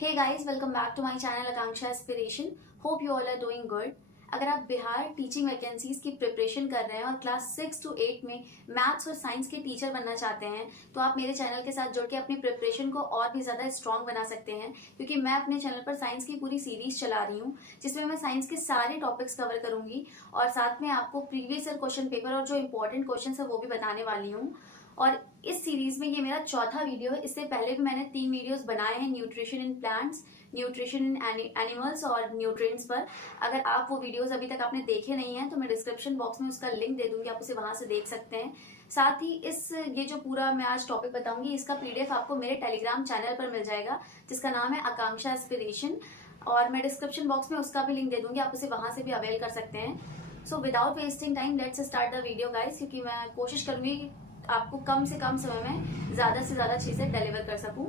Hey guys, welcome back to my channel Aakanksha aspiration. Hope you all are doing good. अगर आप Bihar teaching vacancies की preparation कर रहे हैं और क्लास 6 to 8 में मैथ्स और साइंस के टीचर बनना चाहते हैं तो आप मेरे चैनल के साथ जुड़ के अपनी प्रिपरेशन को और भी ज़्यादा स्ट्रॉन्ग बना सकते हैं, क्योंकि मैं अपने चैनल पर साइंस की पूरी सीरीज चला रही हूँ जिसमें मैं साइंस के सारे टॉपिक्स कवर करूंगी और साथ में आपको प्रीवियस ईयर क्वेश्चन पेपर और जो इंपॉर्टेंट क्वेश्चन है वो भी बताने वाली हूँ। और इस सीरीज में ये मेरा चौथा वीडियो है। इससे पहले भी मैंने 3 वीडियोस बनाए हैं, nutrition in plants, nutrition in animals और न्यूट्रिएंट्स पर। अगर आप वो वीडियोस अभी तक आपने देखे नहीं हैं तो मैं डिस्क्रिप्शन बॉक्स में उसका लिंक दे दूंगी, आप उसे वहां से देख सकते हैं। साथ ही ये जो पूरा मैं आज टॉपिक बताऊंगी इसका पीडीएफ आपको मेरे टेलीग्राम चैनल पर मिल जाएगा जिसका नाम है आकांक्षा एस्पिरेशन, और मैं डिस्क्रिप्शन बॉक्स में उसका भी लिंक दे दूंगी, आप उसे वहां से भी अवेल कर सकते हैं। So without wasting time let's start the video guys, क्योंकि मैं कोशिश करूंगी आपको कम से कम समय में ज्यादा से ज्यादा चीजें डिलीवर कर सकूं।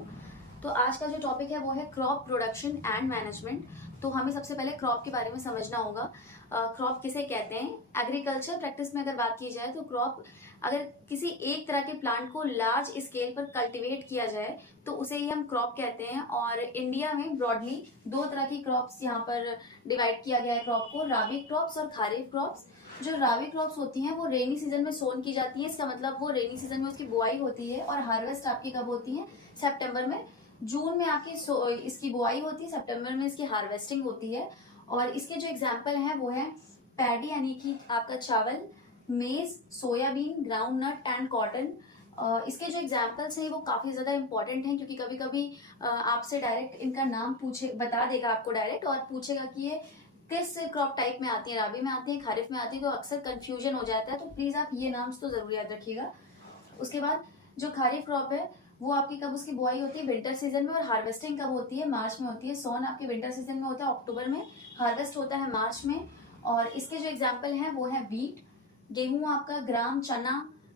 तो आज का जो टॉपिक है वो है क्रॉप प्रोडक्शन एंड मैनेजमेंट। तो हमें सबसे पहले क्रॉप के बारे में समझना होगा। क्रॉप किसे कहते हैं? एग्रीकल्चर प्रैक्टिस में अगर बात की जाए तो क्रॉप, अगर किसी एक तरह के प्लांट को लार्ज स्केल पर कल्टीवेट किया जाए तो उसे ही हम क्रॉप कहते हैं। और इंडिया में ब्रॉडली 2 तरह की क्रॉप्स यहाँ पर डिवाइड किया गया है क्रॉप को, राबी क्रॉप्स और खारिफ क्रॉप्स। जो राबी क्रॉप्स होती हैं वो रेनी सीजन में सोन की जाती है, इसका मतलब वो रेनी सीजन में उसकी बुआई होती है और हार्वेस्ट आपकी कब होती है? सितंबर में। जून में आपकी इसकी बुआई होती है, सितंबर में इसकी हार्वेस्टिंग होती है। और इसके जो एग्जाम्पल हैं वो है पैडी यानी कि आपका चावल, maize, soybean, ground nut and cotton. इसके जो एग्जाम्पल्स हैं वो काफी ज्यादा इंपॉर्टेंट हैं, क्योंकि कभी कभी आपसे डायरेक्ट इनका नाम बता देगा आपको डायरेक्ट, और पूछेगा कि ये किस क्रॉप टाइप में आती है, राबी में आती है, खारिफ में आती है, तो अक्सर कंफ्यूजन हो जाता है। तो प्लीज आप ये नाम्स तो जरूर याद रखिएगा। उसके बाद जो खारिफ क्रॉप है वो आपकी कब उसकी बुआई होती है? विंटर सीजन में। और हार्वेस्टिंग कब होती है? मार्च में होती है। सोन आपके विंटर सीजन में होता है अक्टूबर में, हार्वेस्ट होता है मार्च में। और इसके जो एग्जाम्पल हैं वो है वीट, गेहूं आपका, ग्राम, चना,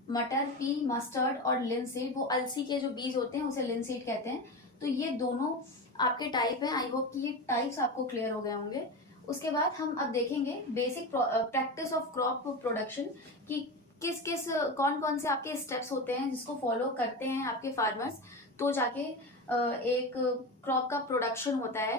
मटर, पी, मस्टर्ड और लिनसीड। वो अलसी के जो बीज होते हैं उसे लिनसीड कहते हैं। तो ये दोनों आपके टाइप हैं। आई होप कि ये टाइप्स आपको क्लियर हो गए होंगे। उसके बाद हम अब देखेंगे basic practice of crop production, कि किस किस कौन कौन से आपके स्टेप्स होते हैं जिसको फॉलो करते हैं आपके फार्मर्स तो जाके एक क्रॉप का प्रोडक्शन होता है।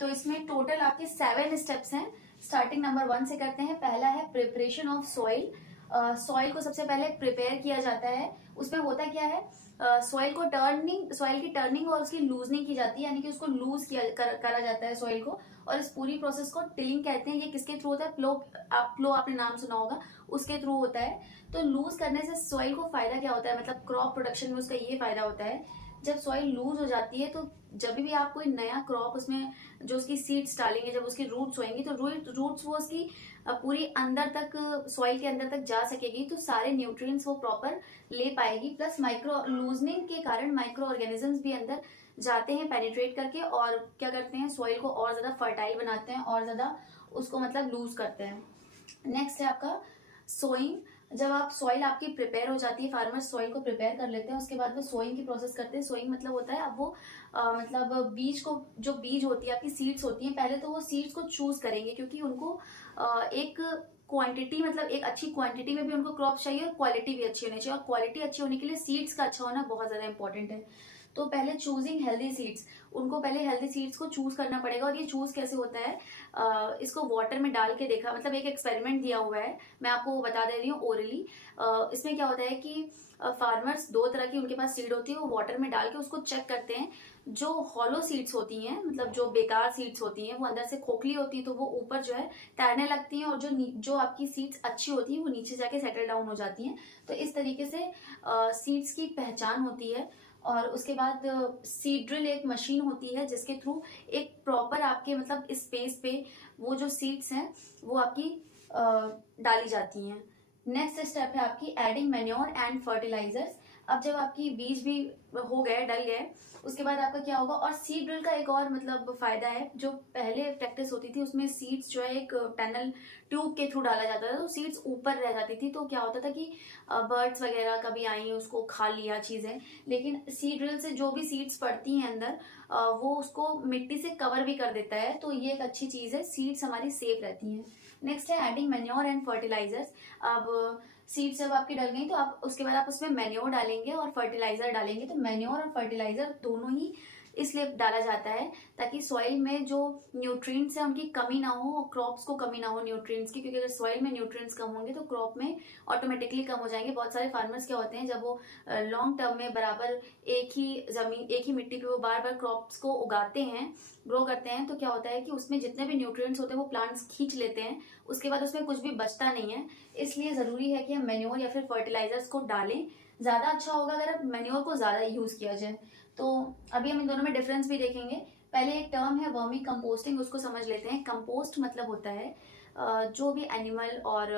तो इसमें टोटल आपके 7 स्टेप्स हैं। स्टार्टिंग नंबर 1 से करते हैं। पहला है प्रिपरेशन ऑफ सॉइल। सॉइल को सबसे पहले प्रिपेयर किया जाता है। उसमें होता क्या है, सॉइल की टर्निंग और उसकी लूजनिंग की जाती है, यानी कि उसको लूज करा जाता है सॉइल को। और इस पूरी प्रोसेस को टिलिंग कहते हैं। ये किसके थ्रू होता है? प्लो आपने नाम सुना होगा, उसके थ्रू होता है। तो लूज करने से सॉइल को फायदा क्या होता है, मतलब क्रॉप प्रोडक्शन में उसका ये फायदा होता है, जब सॉइल लूज हो जाती है तो जब भी आप कोई नया क्रॉप उसमें जो उसकी सीड्स डालेंगे, जब उसकी रूट्स होंगी तो रूट्स वो उसकी पूरी अंदर तक, सॉइल के अंदर तक जा सकेगी, तो सारे न्यूट्रिएंट्स वो प्रॉपर ले पाएगी। प्लस माइक्रो लूजनिंग के कारण माइक्रो ऑर्गेनिजम्स भी अंदर जाते हैं पेनिट्रेट करके, और क्या करते हैं, सॉइल को और ज्यादा फर्टाइल बनाते हैं और ज्यादा उसको मतलब लूज करते हैं। नेक्स्ट है आपका सोइंग। जब आप सॉइल आपकी प्रिपेयर हो जाती है, फार्मर्स सॉइल को प्रिपेयर कर लेते हैं, उसके बाद वो सोइंग की प्रोसेस करते हैं। सोइंग मतलब होता है अब वो मतलब बीज को, जो बीज होती है आपकी सीड्स होती हैं, पहले तो वो सीड्स को चूज करेंगे, क्योंकि उनको एक क्वांटिटी, मतलब एक अच्छी क्वांटिटी में भी उनको क्रॉप चाहिए और क्वालिटी भी अच्छी होनी चाहिए। और क्वालिटी अच्छी होने के लिए सीड्स का अच्छा होना बहुत ज्यादा इंपॉर्टेंट है। तो पहले चूजिंग हेल्दी सीड्स, उनको पहले हेल्दी सीड्स को चूज करना पड़ेगा। और ये चूज कैसे होता है, इसको वाटर में डाल के देखा, मतलब एक एक्सपेरिमेंट दिया हुआ है, मैं आपको वो बता दे रही हूँ ओरली। इसमें क्या होता है कि फार्मर्स 2 तरह की उनके पास सीड होती है, वो वाटर में डाल के उसको चेक करते हैं। जो हॉलो सीड्स होती हैं, मतलब जो बेकार सीड्स होती हैं, वो अंदर से खोखली होती है, तो वो ऊपर जो है तैरने लगती हैं, और जो आपकी सीड्स अच्छी होती हैं वो नीचे जाके सेटल डाउन हो जाती हैं। तो इस तरीके से सीड्स की पहचान होती है। और उसके बाद सीड ड्रिल एक मशीन होती है जिसके थ्रू एक प्रॉपर आपके मतलब स्पेस पे वो जो सीड्स हैं वो आपकी डाली जाती हैं। नेक्स्ट स्टेप है आपकी एडिंग मैन्योर एंड फर्टिलाइजर्स। अब जब आपकी बीज भी हो गए, डल गए, उसके बाद आपका क्या होगा। और सीड ड्रिल का एक और मतलब फायदा है, जो पहले प्रैक्टिस होती थी उसमें सीड्स जो है एक टनल ट्यूब के थ्रू डाला जाता था, तो सीड्स ऊपर रह जाती थी, तो क्या होता था कि बर्ड्स वगैरह कभी आई उसको खा लिया चीजें। लेकिन सीड ड्रिल से जो भी सीड्स पड़ती हैं अंदर, वो उसको मिट्टी से कवर भी कर देता है, तो ये एक अच्छी चीज है, सीड्स हमारी सेफ रहती हैं। नेक्स्ट है एडिंग मैन्योर एंड फर्टिलाइजर्स। अब सीड्स जब आपकी डल गई तो आप उसके बाद आप उसमें मैन्योर डालेंगे और फर्टिलाइजर डालेंगे। तो मैन्योर और फर्टिलाइजर दोनों ही इसलिए डाला जाता है ताकि सॉइल में जो न्यूट्रिएंट्स है उनकी कमी ना हो और क्रॉप्स को कमी ना हो न्यूट्रिएंट्स की, क्योंकि अगर सॉइल में न्यूट्रिएंट्स कम होंगे तो क्रॉप में ऑटोमेटिकली कम हो जाएंगे। बहुत सारे फार्मर्स क्या होते हैं, जब वो लॉन्ग टर्म में बराबर एक ही मिट्टी पे वो बार बार क्रॉप्स को उगाते हैं, ग्रो करते हैं, तो क्या होता है कि उसमें जितने भी न्यूट्रिएंट्स होते हैं वो प्लांट्स खींच लेते हैं, उसके बाद उसमें कुछ भी बचता नहीं है। इसलिए जरूरी है कि हम मैन्योर या फिर फर्टिलाइजर्स को डालें। ज्यादा अच्छा होगा अगर आप मैन्योर को ज्यादा यूज किया जाए। तो अभी हम इन दोनों में डिफरेंस भी देखेंगे। पहले एक टर्म है वर्मी कंपोस्टिंग, उसको समझ लेते हैं। कंपोस्ट मतलब होता है जो भी एनिमल और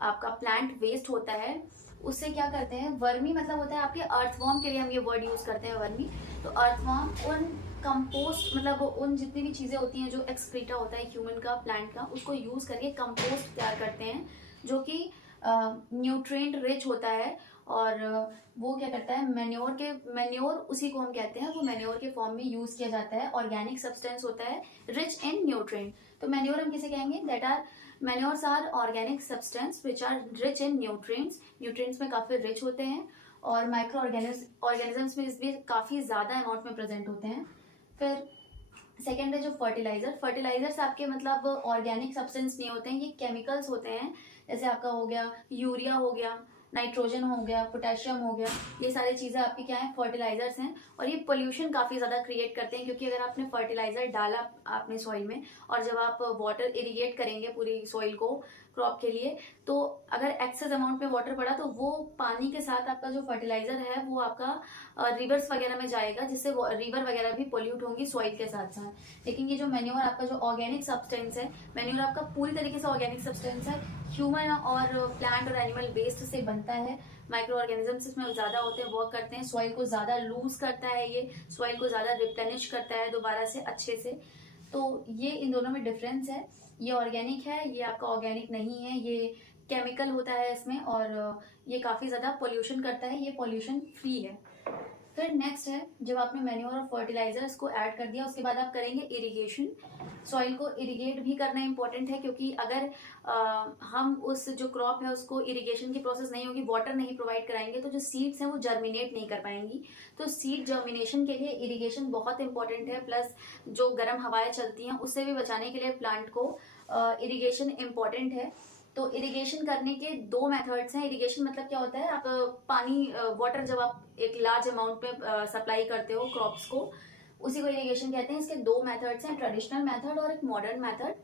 आपका प्लांट वेस्ट होता है उससे क्या करते हैं, वर्मी मतलब होता है आपके अर्थवॉर्म के लिए हम ये वर्ड यूज करते हैं वर्मी। तो अर्थवॉर्म उन कंपोस्ट मतलब उन जितनी भी चीजें होती हैं जो एक्सक्रीटा होता है ह्यूमन का, प्लांट का, उसको यूज करके कंपोस्ट तैयार करते हैं जो कि न्यूट्रिएंट रिच होता है। और वो क्या करता है, मैन्योर उसी को हम कहते हैं, वो मैन्योर के फॉर्म में यूज किया जाता है। ऑर्गेनिक सब्सटेंस होता है रिच इन न्यूट्रिएंट। तो मैन्योर हम किसे कहेंगे, that are manures are organic substance which are rich in nutrients. Nutrients में काफी रिच होते हैं और माइक्रो ऑर्गेनिजम्स में भी काफी ज्यादा अमाउंट में प्रेजेंट होते हैं। फिर सेकेंड है जो फर्टिलाइजर्स आपके मतलब ऑर्गेनिक सब्सटेंस नहीं होते हैं, ये केमिकल्स होते हैं। जैसे आपका हो गया यूरिया, हो गया नाइट्रोजन, हो गया पोटेशियम, हो गया, ये सारी चीजें आपकी क्या है, फर्टिलाइजर्स हैं। और ये पोल्यूशन काफी ज्यादा क्रिएट करते हैं, क्योंकि अगर आपने फर्टिलाइजर डाला आपने सॉइल में और जब आप वाटर इरिगेट करेंगे पूरी सॉइल को क्रॉप के लिए, तो अगर एक्सेस अमाउंट में वाटर पड़ा तो वो पानी के साथ आपका जो फर्टिलाइजर है वो आपका रिवर्स वगैरह में जाएगा, जिससे रिवर वगैरह भी पोल्यूट होंगी सॉइल के साथ साथ। लेकिन ये जो मैन्योर आपका जो ऑर्गेनिक सब्सटेंस है, मैन्योर आपका पूरी तरीके से ऑर्गेनिक सब्सटेंस है, ह्यूमन और प्लांट और एनिमल वेस्ट से बनता है। माइक्रो ऑर्गेनिजम्स इसमें ज्यादा होते हैं, वर्क करते हैं, सॉइल को ज्यादा लूज करता है, ये सॉइल को ज्यादा रिप्लेनिश करता है दोबारा से अच्छे से। तो ये इन दोनों में डिफरेंस है, ये ऑर्गेनिक है, ये आपका ऑर्गेनिक नहीं है, ये केमिकल होता है इसमें और ये काफी ज्यादा पोल्यूशन करता है, ये पोल्यूशन फ्री है। फिर नेक्स्ट है, जब आपने मैन्योर और फर्टिलाइजर्स को ऐड कर दिया उसके बाद आप करेंगे इरिगेशन। सॉइल को इरिगेट भी करना इंपॉर्टेंट है, क्योंकि अगर हम उस जो क्रॉप है उसको इरिगेशन की प्रोसेस नहीं होगी, वाटर नहीं प्रोवाइड कराएंगे, तो जो सीड्स हैं वो जर्मिनेट नहीं कर पाएंगी। तो सीड जर्मिनेशन के लिए इरिगेशन बहुत इंपॉर्टेंट है। प्लस जो गर्म हवाएं चलती हैं उससे भी बचाने के लिए प्लांट को इरिगेशन इंपॉर्टेंट है। तो इरिगेशन करने के दो मेथड्स हैं। इरिगेशन मतलब क्या होता है, आप पानी वाटर जब आप एक लार्ज अमाउंट में सप्लाई करते हो क्रॉप्स को, उसी को इरिगेशन कहते हैं। इसके दो मेथड्स हैं, ट्रेडिशनल मेथड और एक मॉडर्न मेथड।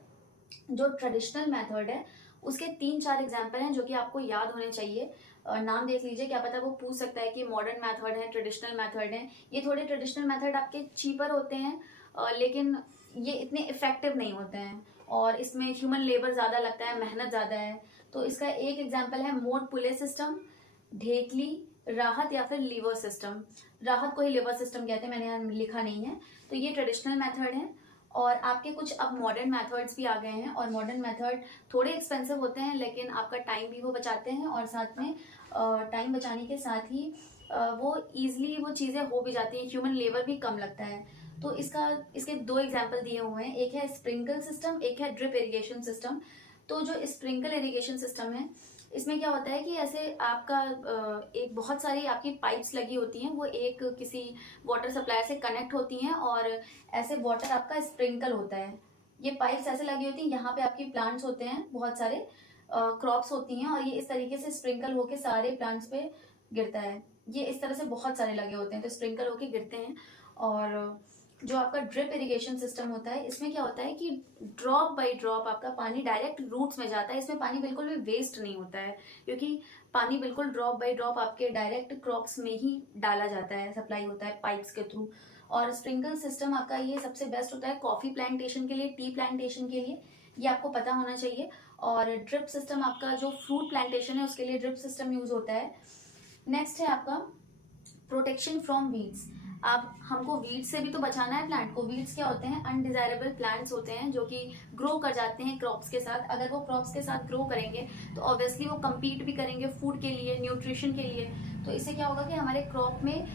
जो ट्रेडिशनल मेथड है उसके 3-4 एग्जाम्पल हैं जो कि आपको याद होने चाहिए। नाम देख लीजिए, क्या पता वो पूछ सकता है कि मॉडर्न मेथड है, ट्रेडिशनल मेथड है। ये थोड़े ट्रेडिशनल मेथड आपके चीपर होते हैं, लेकिन ये इतने इफेक्टिव नहीं होते हैं और इसमें ह्यूमन लेबर ज्यादा लगता है, मेहनत ज्यादा है। तो इसका एक एग्जाम्पल है मोट पुले सिस्टम, ढेकली, राहत या फिर लीवर सिस्टम। राहत को ही लीवर सिस्टम कहते हैं, मैंने यहाँ लिखा नहीं है। तो ये ट्रेडिशनल मेथड है। और आपके कुछ अब मॉडर्न मेथड्स भी आ गए हैं और मॉडर्न मेथड थोड़े एक्सपेंसिव होते हैं, लेकिन आपका टाइम भी वो बचाते हैं और साथ में टाइम बचाने के साथ ही वो इजीली वो चीजें हो भी जाती हैं, ह्यूमन लेबर भी कम लगता है। तो इसके दो एग्जाम्पल दिए हुए हैं, एक है स्प्रिंकल सिस्टम, एक है ड्रिप इरिगेशन सिस्टम। तो जो स्प्रिंकल इरिगेशन सिस्टम है इसमें क्या होता है कि ऐसे आपका एक बहुत सारी आपकी पाइप्स लगी होती हैं, वो एक किसी वाटर सप्लायर से कनेक्ट होती हैं और ऐसे वाटर आपका स्प्रिंकल होता है। ये पाइप्स ऐसे लगी होती हैं, यहाँ पे आपकी प्लांट्स होते हैं, बहुत सारे क्रॉप्स होती हैं और ये इस तरीके से स्प्रिंकल होके सारे प्लांट्स पे गिरता है। ये इस तरह से बहुत सारे लगे होते हैं तो स्प्रिंकल होके गिरते हैं। और जो आपका ड्रिप इरिगेशन सिस्टम होता है इसमें क्या होता है कि ड्रॉप बाय ड्रॉप आपका पानी डायरेक्ट रूट्स में जाता है। इसमें पानी बिल्कुल भी वेस्ट नहीं होता है, क्योंकि पानी बिल्कुल ड्रॉप बाय ड्रॉप आपके डायरेक्ट क्रॉप्स में ही डाला जाता है, सप्लाई होता है पाइप्स के थ्रू। और स्प्रिंकल सिस्टम आपका ये सबसे बेस्ट होता है कॉफी प्लांटेशन के लिए, टी प्लांटेशन के लिए, ये आपको पता होना चाहिए। और ड्रिप सिस्टम आपका जो फ्रूट प्लांटेशन है उसके लिए ड्रिप सिस्टम यूज होता है। नेक्स्ट है आपका प्रोटेक्शन फ्रॉम वीड्स। आप हमको वीड्स से भी तो बचाना है प्लांट को। वीड्स क्या होते हैं, अनडिजायरेबल प्लांट्स होते हैं जो कि ग्रो कर जाते हैं क्रॉप्स के साथ। अगर वो क्रॉप्स के साथ ग्रो करेंगे तो ऑब्वियसली वो compete भी करेंगे फूड के लिए, न्यूट्रिशन के लिए। तो इससे क्या होगा कि हमारे क्रॉप में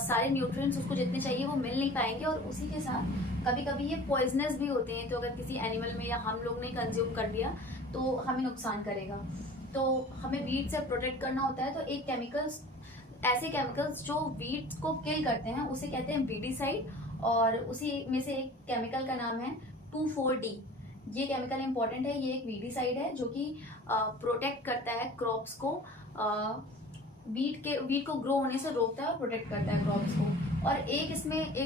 सारे न्यूट्रिएंट्स उसको जितने चाहिए वो मिल नहीं पाएंगे और उसी के साथ कभी कभी ये पॉइजनस भी होते हैं। तो अगर किसी एनिमल में या हम लोग ने कंज्यूम कर लिया तो हमें नुकसान करेगा। तो हमें वीड से प्रोटेक्ट करना होता है। तो एक ऐसे केमिकल्स जो वीड्स को किल करते हैं उसे कहते हैं वीडिसाइड, और उसी में से एक केमिकल का नाम है 2,4-D। ये केमिकल इंपॉर्टेंट है, ये एक वीडीसाइड है जो कि प्रोटेक्ट करता है क्रॉप्स को, वीट को ग्रो होने से रोकता है और प्रोटेक्ट करता है क्रॉप्स को। और एक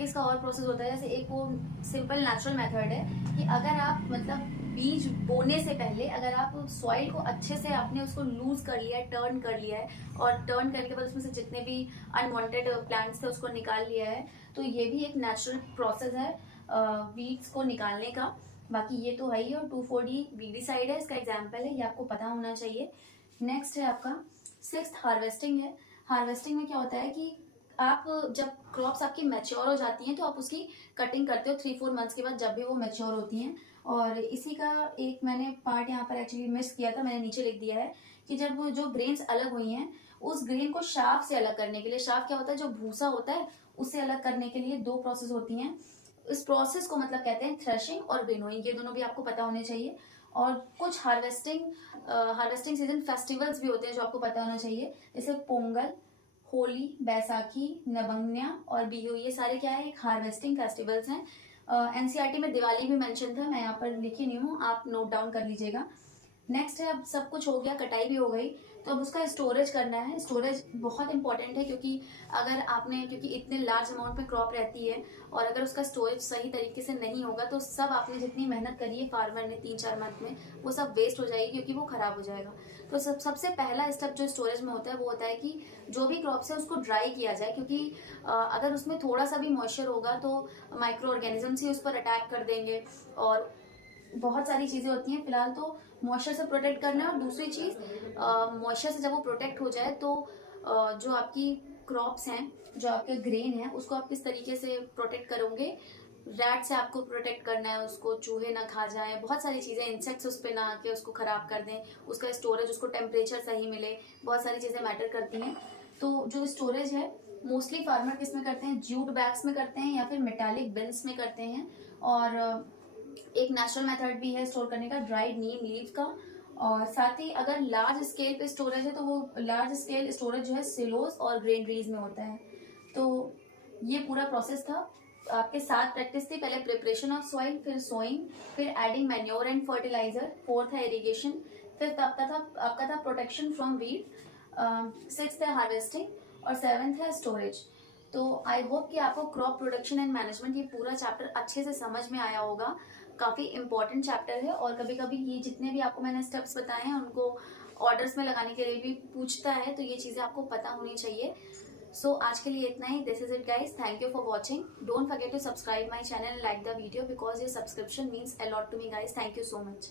इसका और प्रोसेस होता है, जैसे एक वो सिंपल नेचुरल मेथड है कि अगर आप मतलब बीज बोने से पहले अगर आप सॉइल को अच्छे से आपने उसको लूज कर लिया है, टर्न कर लिया है, और टर्न करने के बाद उसमें से जितने भी अनवांटेड प्लांट्स थे उसको निकाल लिया है, तो ये भी एक नेचुरल प्रोसेस है वीड्स को निकालने का। बाकी ये तो है ही, और 2,4-D वीडीसाइड है, इसका एग्जाम्पल है, ये आपको पता होना चाहिए। नेक्स्ट है आपका 6th हार्वेस्टिंग है। हार्वेस्टिंग में क्या होता है कि आप जब क्रॉप्स आपकी मैच्योर हो जाती हैं तो आप उसकी कटिंग करते हो 3-4 मंथ्स के बाद, जब भी वो मैच्योर होती हैं। और इसी का एक मैंने पार्ट यहाँ पर एक्चुअली मिस किया था, मैंने नीचे लिख दिया है कि जब वो जो ग्रेन्स अलग हुई हैं उस ग्रेन को शाफ से अलग करने के लिए, शाफ क्या होता है, जो भूसा होता है उससे अलग करने के लिए 2 प्रोसेस होती हैं। इस प्रोसेस को मतलब कहते हैं थ्रेशिंग और विनोइंग, ये दोनों भी आपको पता होने चाहिए। और कुछ हार्वेस्टिंग सीजन फेस्टिवल्स भी होते हैं जो आपको पता होना चाहिए, जैसे पोंगल, होली, बैसाखी, नबंगन्या और बिहू, ये सारे क्या है, एक हार्वेस्टिंग फेस्टिवल्स हैं। एनसीईआरटी में दिवाली भी मेंशन था, मैं यहाँ पर लिखी नहीं हूँ, आप नोट डाउन कर लीजिएगा। नेक्स्ट है, अब सब कुछ हो गया, कटाई भी हो गई, तो अब उसका स्टोरेज करना है। स्टोरेज बहुत इंपॉर्टेंट है क्योंकि क्योंकि इतने लार्ज अमाउंट में क्रॉप रहती है और अगर उसका स्टोरेज सही तरीके से नहीं होगा तो सब आपने जितनी मेहनत करी है फार्मर ने 3-4 मंथ में, वो सब वेस्ट हो जाएगी क्योंकि वो खराब हो जाएगा। तो सबसे पहला स्टेप जो स्टोरेज में होता है वो होता है कि जो भी क्रॉप्स है उसको ड्राई किया जाए, क्योंकि अगर उसमें थोड़ा सा भी मॉइस्चर होगा तो माइक्रो ऑर्गेनिजम्स ही उस पर अटैक कर देंगे और बहुत सारी चीजें होती हैं। फिलहाल तो मॉइस्चर से प्रोटेक्ट करना है, और दूसरी चीज मॉइस्चर से जब वो प्रोटेक्ट हो जाए तो जो आपकी क्रॉप्स हैं, जो आपके ग्रेन है, उसको आप किस तरीके से प्रोटेक्ट करोगे। रैट से आपको प्रोटेक्ट करना है, उसको चूहे ना खा जाएं, बहुत सारी चीजें, इंसेक्ट्स उस पर ना आके उसको खराब कर दें, उसका स्टोरेज, उसको टेम्परेचर सही मिले, बहुत सारी चीजें मैटर करती हैं। तो जो स्टोरेज है मोस्टली फार्मर किस में करते हैं, जूट बैग्स में करते हैं या फिर मेटालिक बिन्स में करते हैं। और एक नेचुरल मेथड भी है स्टोर करने का, ड्राइड नीम लीव का। और साथ ही अगर लार्ज स्केल पे स्टोरेज है तो वो लार्ज स्केल स्टोरेज जो है सिलोस और ग्रेनरीज में होता है। तो ये पूरा प्रोसेस था। आपके 7 प्रैक्टिस थी, पहले प्रिपरेशन ऑफ सॉइल, फिर सोइंग, फिर adding manure and fertiliser, 4th है इरिगेशन, 5th आपका था प्रोटेक्शन फ्रॉम वीड, 6th है हार्वेस्टिंग और 7th है स्टोरेज। तो आई होप कि आपको क्रॉप प्रोडक्शन एंड मैनेजमेंट ये पूरा चैप्टर अच्छे से समझ में आया होगा। काफी इंपॉर्टेंट चैप्टर है और कभी कभी ये जितने भी आपको मैंने स्टेप्स बताए हैं उनको ऑर्डर्स में लगाने के लिए भी पूछता है, तो ये चीजें आपको पता होनी चाहिए। सो आज के लिए इतना ही। This is it guys, thank you for watching. Don't forget to subscribe my channel and like the video because your subscription means a lot to me guys. Thank you so much.